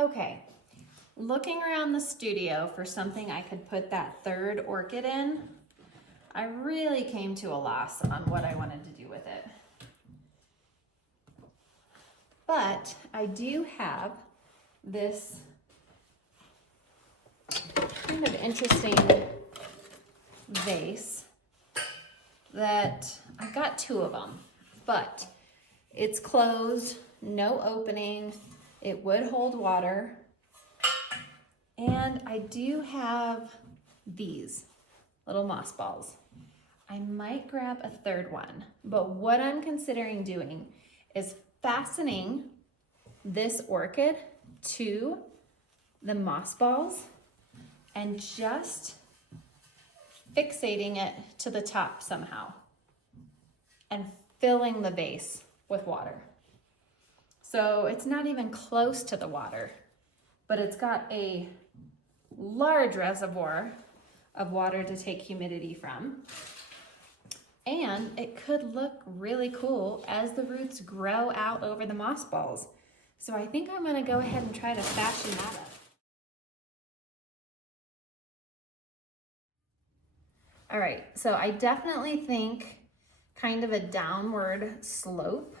Okay, looking around the studio for something I could put that third orchid in, I really came to a loss on what I wanted to do with it. But I do have this kind of interesting vase that I got two of them, but it's closed, no opening. It would hold water. And I do have these little moss balls. I might grab a third one, but what I'm considering doing is fastening this orchid to the moss balls and just fixating it to the top somehow and filling the base with water. So it's not even close to the water, but it's got a large reservoir of water to take humidity from. And it could look really cool as the roots grow out over the moss balls. So I think I'm gonna go ahead and try to fashion that up. All right, so I definitely think kind of a downward slope,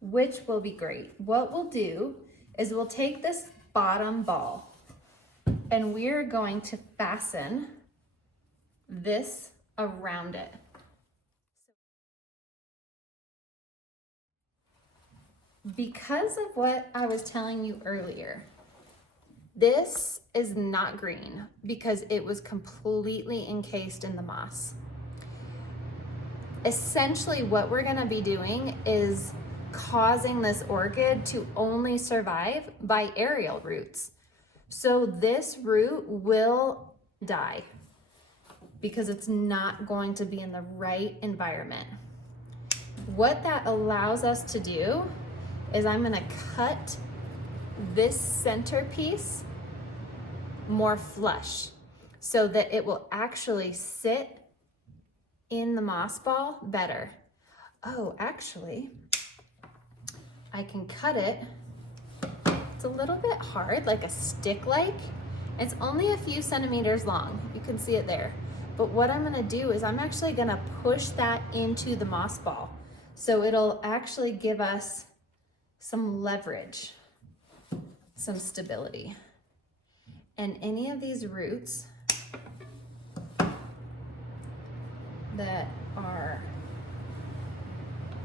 which will be great. What we'll do is we'll take this bottom ball and we're going to fasten this around it. Because of what I was telling you earlier, this is not green because it was completely encased in the moss. Essentially what we're gonna be doing is causing this orchid to only survive by aerial roots. So this root will die because it's not going to be in the right environment. What that allows us to do is I'm gonna cut this centerpiece more flush so that it will actually sit in the moss ball better. Oh, actually, I can cut it. It's a little bit hard, like a stick-like. It's only a few centimeters long. You can see it there. But what I'm gonna do is I'm actually gonna push that into the moss ball. So it'll actually give us some leverage, some stability. And any of these roots that are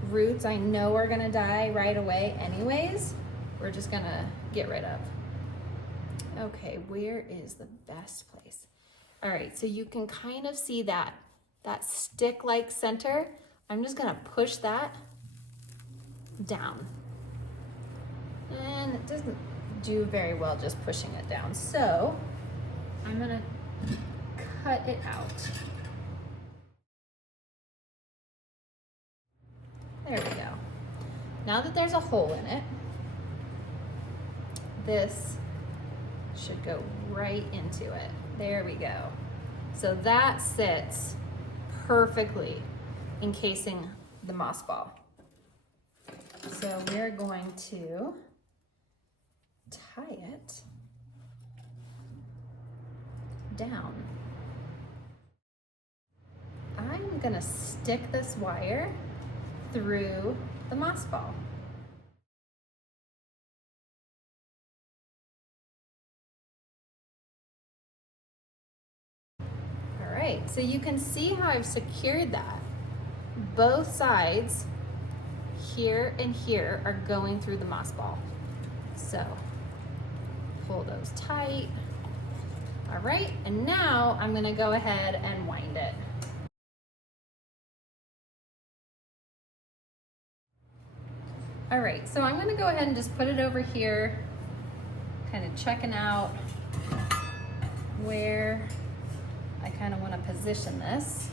roots I know are gonna die right away anyways, we're just gonna get rid of. Okay, where is the best place? All right, so you can kind of see that stick-like center. I'm just gonna push that down. And it doesn't do very well just pushing it down. So I'm gonna cut it out. There we go. Now that there's a hole in it, this should go right into it. There we go. So that sits perfectly encasing the moss ball. So we're going to tie it down. I'm gonna stick this wire through the moss ball. All right, so you can see how I've secured that. Both sides, here and here, are going through the moss ball. So pull those tight. All right, and now I'm gonna go ahead and wind it. All right, so I'm gonna go ahead and just put it over here, kind of checking out where I kind of want to position this.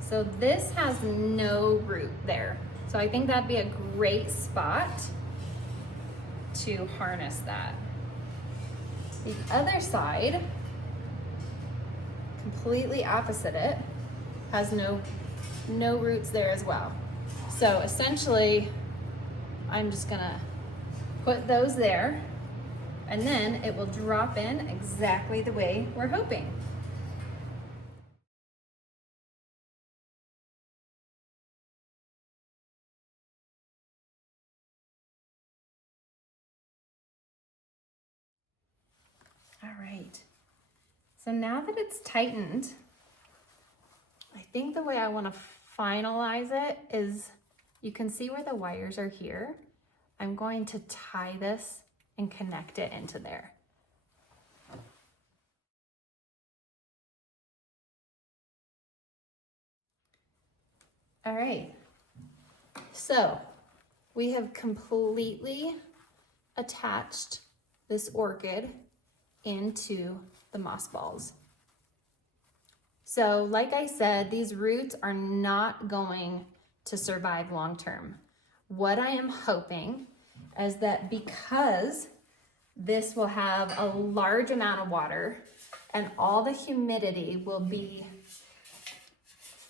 So this has no root there. So I think that'd be a great spot to harness that. The other side, completely opposite it, has no no roots there as well. So essentially, I'm just gonna put those there, and then it will drop in exactly the way we're hoping. All right, so now that it's tightened, I think the way I want to finalize it is, you can see where the wires are here. I'm going to tie this and connect it into there. All right, so we have completely attached this orchid into the moss balls. So like I said, these roots are not going to survive long term. What I am hoping is that because this will have a large amount of water and all the humidity will be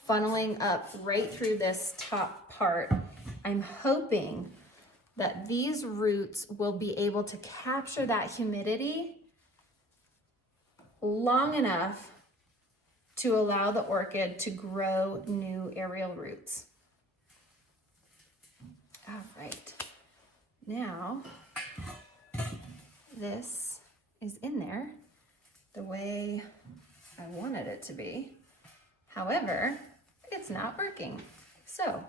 funneling up right through this top part, I'm hoping that these roots will be able to capture that humidity long enough to allow the orchid to grow new aerial roots. All right, now this is in there the way I wanted it to be. However, it's not working. So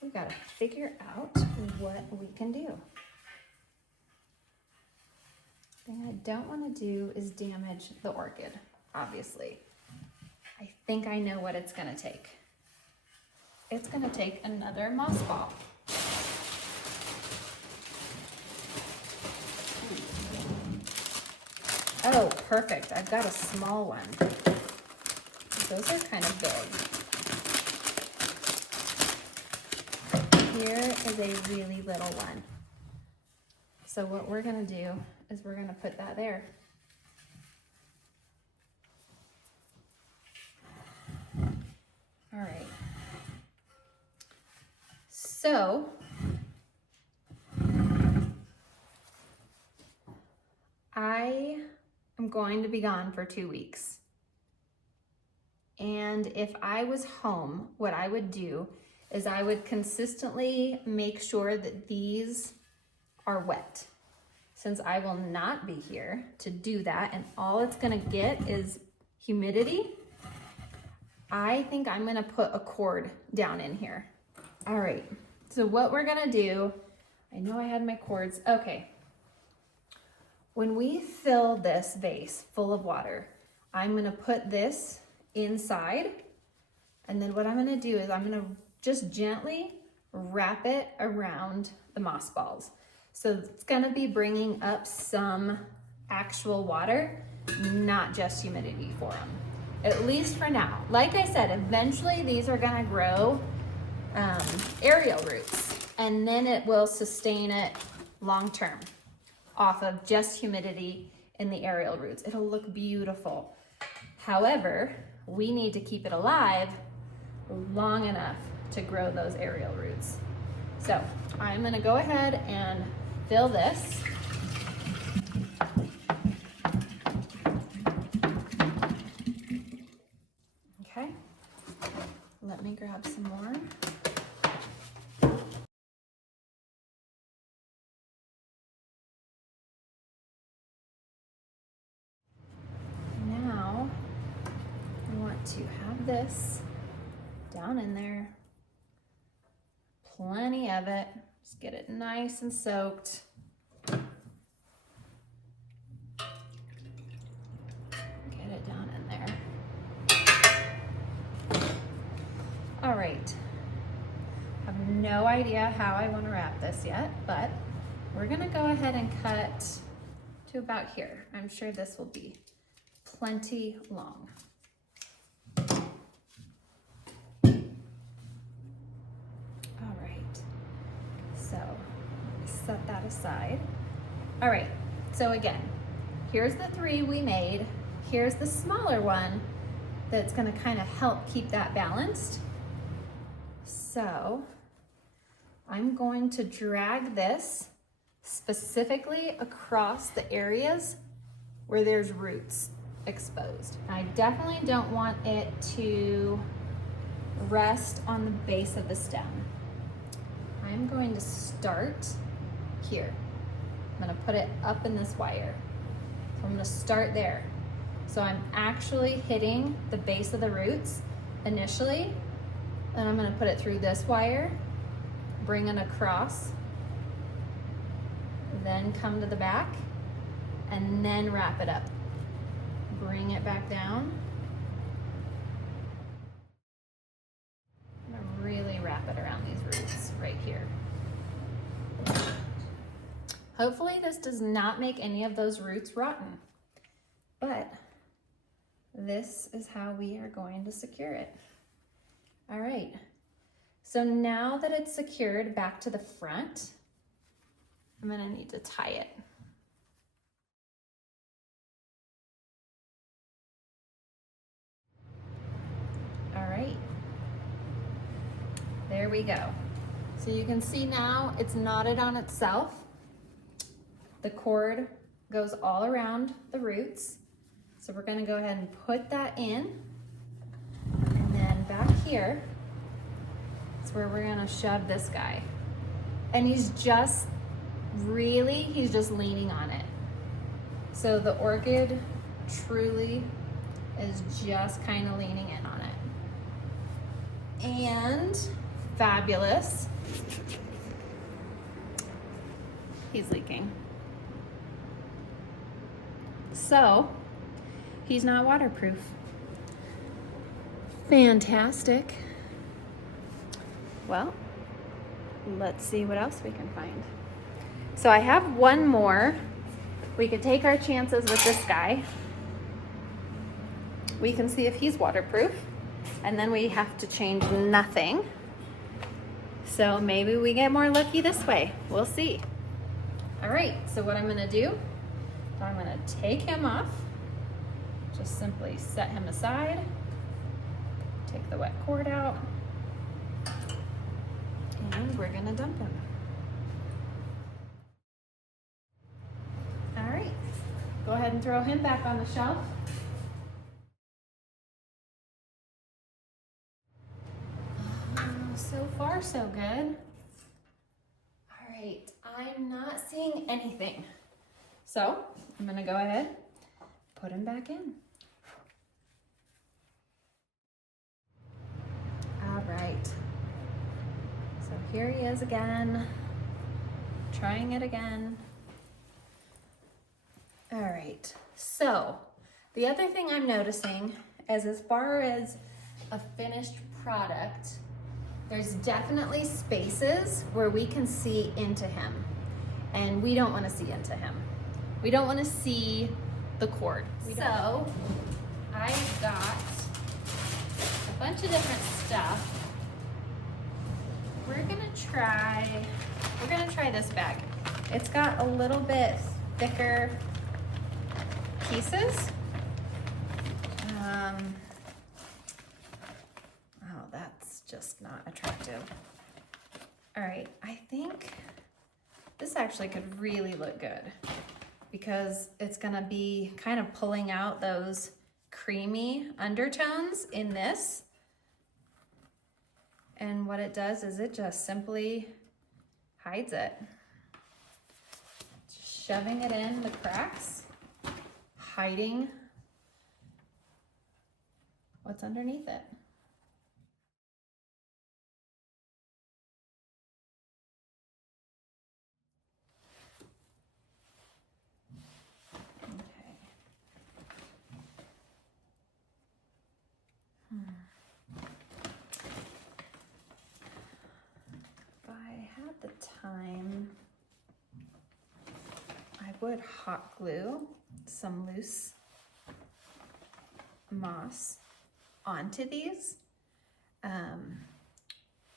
we gotta figure out what we can do. The thing I don't want to do is damage the orchid, obviously. I think I know what it's gonna take. It's gonna take another moss ball. Oh, perfect. I've got a small one. Those are kind of big. Here is a really little one. So what we're gonna do is we're gonna put that there. All right. So I am going to be gone for 2 weeks. And if I was home, what I would do is I would consistently make sure that these are wet. Since I will not be here to do that and all it's gonna get is humidity, I think I'm gonna put a cord down in here. All right, so what we're gonna do, I know I had my cords, okay. When we fill this vase full of water, I'm gonna put this inside, and then what I'm gonna do is I'm gonna just gently wrap it around the moss balls. So it's gonna be bringing up some actual water, not just humidity for them, at least for now. Like I said, eventually these are gonna grow aerial roots, and then it will sustain it long-term off of just humidity in the aerial roots. It'll look beautiful. However, we need to keep it alive long enough to grow those aerial roots. So I'm gonna go ahead and fill this. Okay, let me grab some more. Now, I want to have this down in there. Plenty of it. Just get it nice and soaked. Get it down in there. All right. I have no idea how I want to wrap this yet, but we're gonna go ahead and cut to about here. I'm sure this will be plenty long. So set that aside. All right, so again, here's the 3 we made. Here's the smaller one that's gonna kind of help keep that balanced. So I'm going to drag this specifically across the areas where there's roots exposed. I definitely don't want it to rest on the base of the stem. I'm going to start here. I'm gonna put it up in this wire. So I'm gonna start there. So I'm actually hitting the base of the roots initially, and I'm gonna put it through this wire, bring it across, then come to the back, and then wrap it up. Bring it back down. I'm gonna really wrap it around these roots right here. Hopefully this does not make any of those roots rotten, but this is how we are going to secure it. All right, so now that it's secured back to the front, I'm gonna need to tie it. All right, there we go. So you can see now it's knotted on itself. The cord goes all around the roots. So we're gonna go ahead and put that in. And then back here is where we're gonna shove this guy. And he's just leaning on it. So the orchid truly is just kind of leaning in on it. And fabulous. He's leaking. So he's not waterproof. Fantastic. Well, let's see what else we can find. So I have one more. We could take our chances with this guy. We can see if he's waterproof, and then we have to change nothing. So maybe we get more lucky this way. We'll see. All right, so what I'm gonna do, I'm gonna take him off, just simply set him aside, take the wet cord out, and we're gonna dump him. All right, go ahead and throw him back on the shelf. So far, so good. All right, I'm not seeing anything. So I'm gonna go ahead, put him back in. All right, so here he is again, trying it again. All right, so the other thing I'm noticing is as far as a finished product, there's definitely spaces where we can see into him, and we don't want to see into him. We don't want to see the cord. So I've got a bunch of different stuff. We're gonna try this bag. It's got a little bit thicker pieces. Oh, that's just not attractive. All right, I think this actually could really look good because it's gonna be kind of pulling out those creamy undertones in this. And what it does is it just simply hides it. Just shoving it in the cracks, hiding what's underneath it. If I had the time, I would hot glue some loose moss onto these,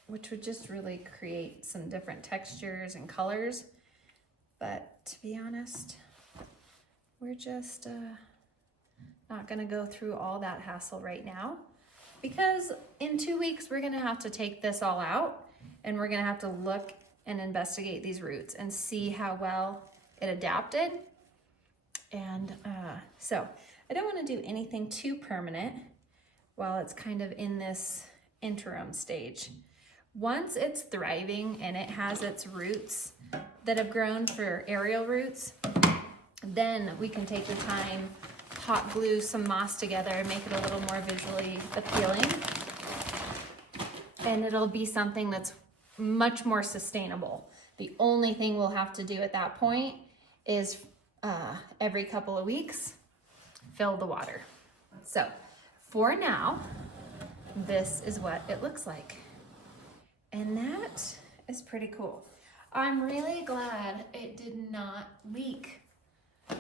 which would just really create some different textures and colors. But to be honest, we're just not gonna go through all that hassle right now because in 2 weeks, we're gonna have to take this all out and we're gonna have to look and investigate these roots and see how well it adapted. And so I don't wanna do anything too permanent while it's kind of in this interim stage. Once it's thriving and it has its roots that have grown for aerial roots, then we can take the time, hot glue some moss together and make it a little more visually appealing. And it'll be something that's much more sustainable. The only thing we'll have to do at that point is every couple of weeks, fill the water. So for now, this is what it looks like. And that is pretty cool. I'm really glad it did not leak.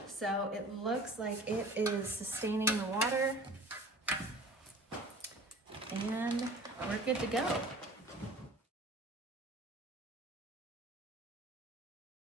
So it looks like it is sustaining the water and we're good to go.